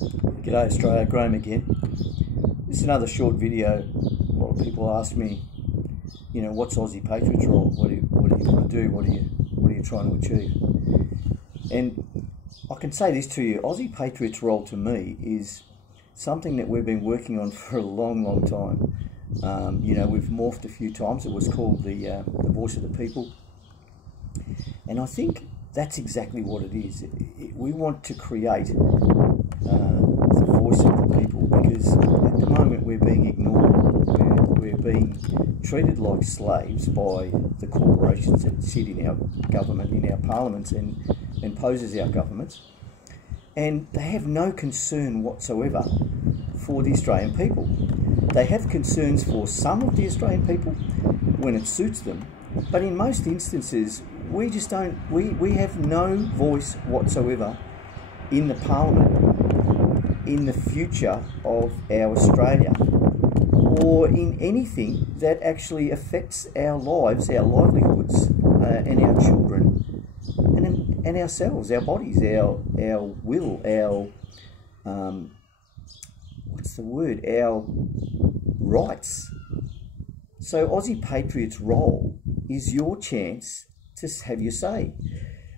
G'day Australia, Graham again. This is another short video. A lot of people ask me, you know, what's Aussie Patriots Roll? What do you want to do? What are you trying to achieve? And I can say this to you, Aussie Patriots Roll to me is something that we've been working on for a long time. You know, we've morphed a few times. It was called the Voice of the People. And I think that's exactly what it is. We want to create the voice of the people, because at the moment we're being ignored. We're being treated like slaves by the corporations that sit in our government, in our parliaments, and poses our governments. And they have no concern whatsoever for the Australian people. They have concerns for some of the Australian people when it suits them, but in most instances we just don't, we have no voice whatsoever in the parliament, in the future of our Australia, or in anything that actually affects our lives, our livelihoods, and our children, and ourselves, our bodies, our will, our what's the word, our rights. So Aussie Patriots Roll is your chance to have your say.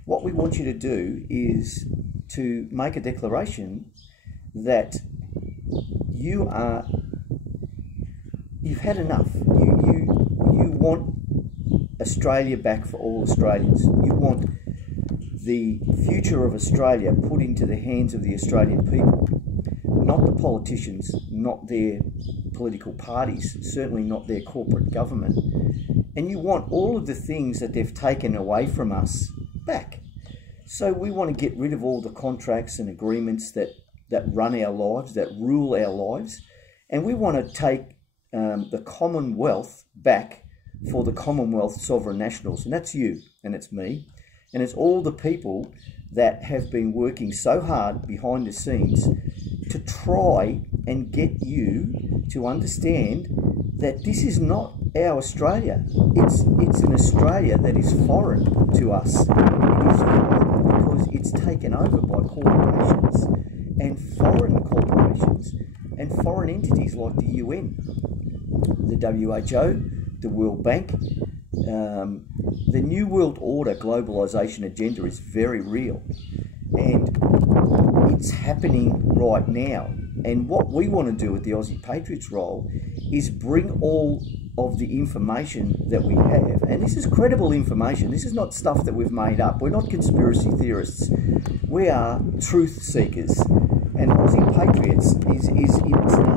What we want you to do is to make a declaration that you've had enough. You want Australia back for all Australians. You want the future of Australia put into the hands of the Australian people, not the politicians, not their political parties, certainly not their corporate government. And you want all of the things that they've taken away from us back. So we want to get rid of all the contracts and agreements that run our lives, that rule our lives. And we want to take the Commonwealth back for the Commonwealth sovereign nationals. And that's you, and it's me, and it's all the people that have been working so hard behind the scenes to try and get you to understand that this is not our Australia. It's an Australia that is foreign to us. It is foreign because it's taken over by corporations, and foreign corporations and foreign entities like the UN, the WHO, the World Bank. The New World Order globalisation agenda is very real, and it's happening right now. And what we want to do with the Aussie Patriots Roll is bring all of the information that we have, and this is credible information. This is not stuff that we've made up. We're not conspiracy theorists. We are truth seekers, and Aussie Patriots is in its name,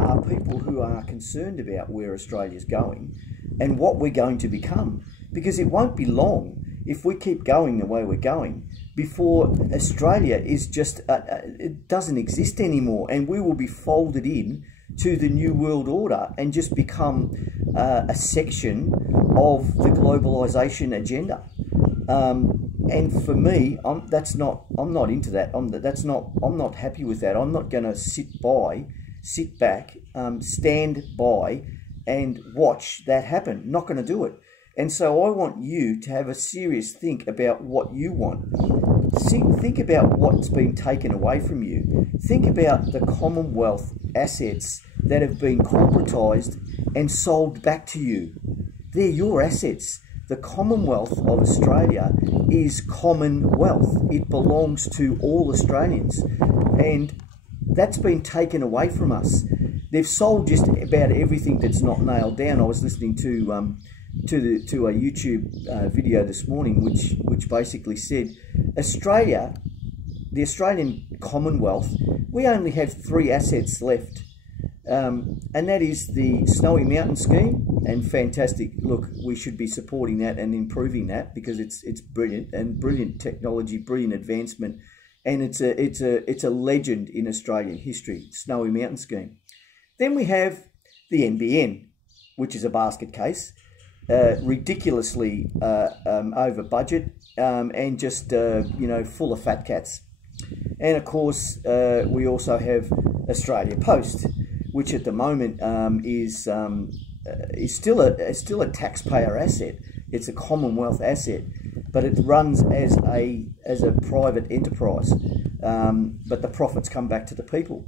are people who are concerned about where Australia's going and what we're going to become, because it won't be long if we keep going the way we're going before Australia is just it doesn't exist anymore, and we will be folded in to the New World Order and just become a section of the globalisation agenda. And for me, I'm not into that. I'm not happy with that. I'm not going to sit back, stand by and watch that happen. Not going to do it. And so I want you to have a serious think about what you want. Think about what's been taken away from you. Think about the Commonwealth assets that have been corporatised and sold back to you. They're your assets. The Commonwealth of Australia is Commonwealth. It belongs to all Australians. And that's been taken away from us. They've sold just about everything that's not nailed down. I was listening to a YouTube video this morning, which basically said Australia, the Australian Commonwealth, we only have 3 assets left, and that is the Snowy Mountain Scheme. And fantastic, look, we should be supporting that and improving that, because it's brilliant, and brilliant technology, brilliant advancement, and it's a legend in Australian history, Snowy Mountain Scheme. Then we have the NBN, which is a basket case. Ridiculously over budget, and just you know, full of fat cats. And of course we also have Australia Post, which at the moment is still a taxpayer asset. It's a Commonwealth asset, but it runs as a private enterprise. but the profits come back to the people.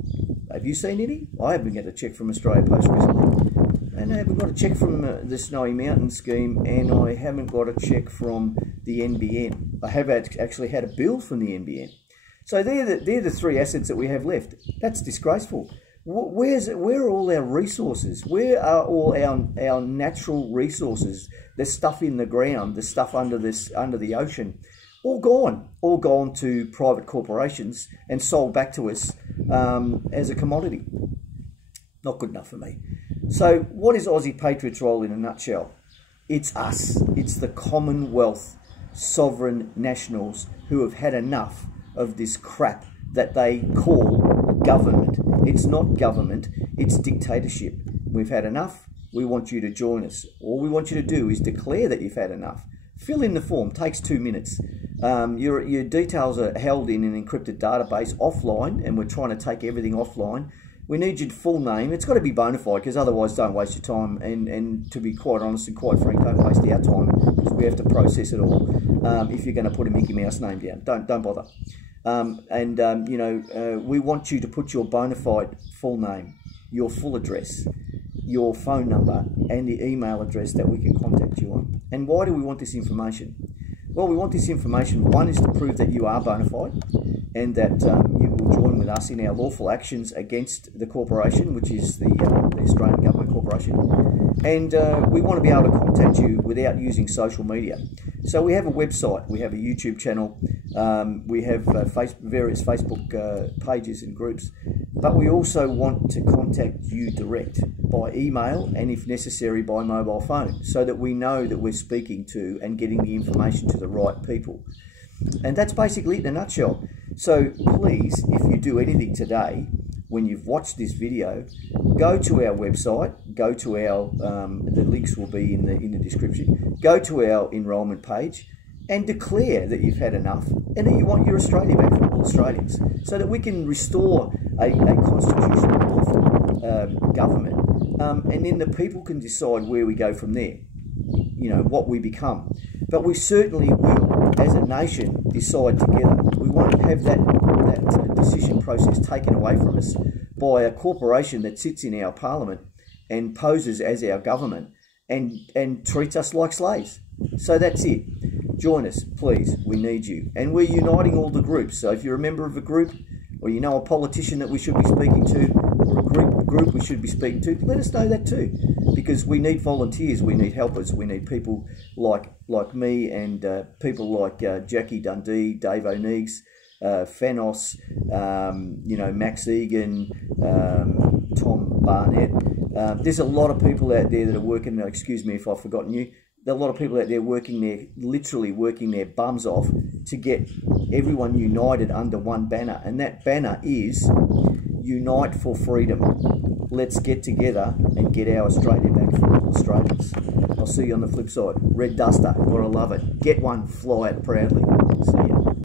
Have you seen any? I haven't got a check from Australia Post recently, and I haven't got a check from the Snowy Mountain scheme, and I haven't got a check from the NBN. I have actually had a bill from the NBN. So they're the three assets that we have left. That's disgraceful. Where are all our resources? Where are all our natural resources? The stuff in the ground, the stuff under the ocean, all gone to private corporations and sold back to us as a commodity. Not good enough for me. So what is Aussie Patriots Roll in a nutshell? It's us. It's the Commonwealth sovereign nationals who have had enough of this crap that they call government. It's not government, it's dictatorship. We've had enough. We want you to join us. All we want you to do is declare that you've had enough. Fill in the form, takes 2 minutes. Your details are held in an encrypted database offline, and we're trying to take everything offline. We need your full name. It's got to be bona fide, because otherwise don't waste your time. And to be quite honest and quite frank, don't waste our time, because we have to process it all. If you're going to put a Mickey Mouse name down, don't bother. We want you to put your bona fide full name, your full address, your phone number, and the email address that we can contact you on. And why do we want this information? Well, we want this information, one, is to prove that you are bona fide and that you will join with us in our lawful actions against the corporation, which is the Australian Government Corporation. And we want to be able to contact you without using social media. So we have a website, we have a YouTube channel, we have various Facebook pages and groups, but we also want to contact you direct by email and, if necessary, by mobile phone, so that we know that we're speaking to and getting the information to the right people. And that's basically it in a nutshell. So please, if you do anything today, when you've watched this video, go to our website, go to our, the links will be in the description, go to our enrolment page and declare that you've had enough and that you want your Australia back from all Australians, so that we can restore a constitutional lawful government, and then the people can decide where we go from there, you know, what we become. But we certainly will, as a nation, decide together. We won't have that decision process taken away from us by a corporation that sits in our parliament and poses as our government and treats us like slaves. So that's it. Join us, please. We need you. And we're uniting all the groups. So if you're a member of a group, or you know a politician that we should be speaking to, or a group we should be speaking to, let us know that too. Because we need volunteers, we need helpers, we need people like me and people like Jackie Dundee, Dave O'Neiggs, Fenos, Max Egan, Tom Barnett. There's a lot of people out there that are working, excuse me if I've forgotten you, there are a lot of people out there literally working their bums off to get everyone united under one banner. And that banner is Unite for Freedom. Let's get together and get our Australia back for all Australians. I'll see you on the flip side. Red Duster, gotta love it. Get one, fly it proudly. See ya.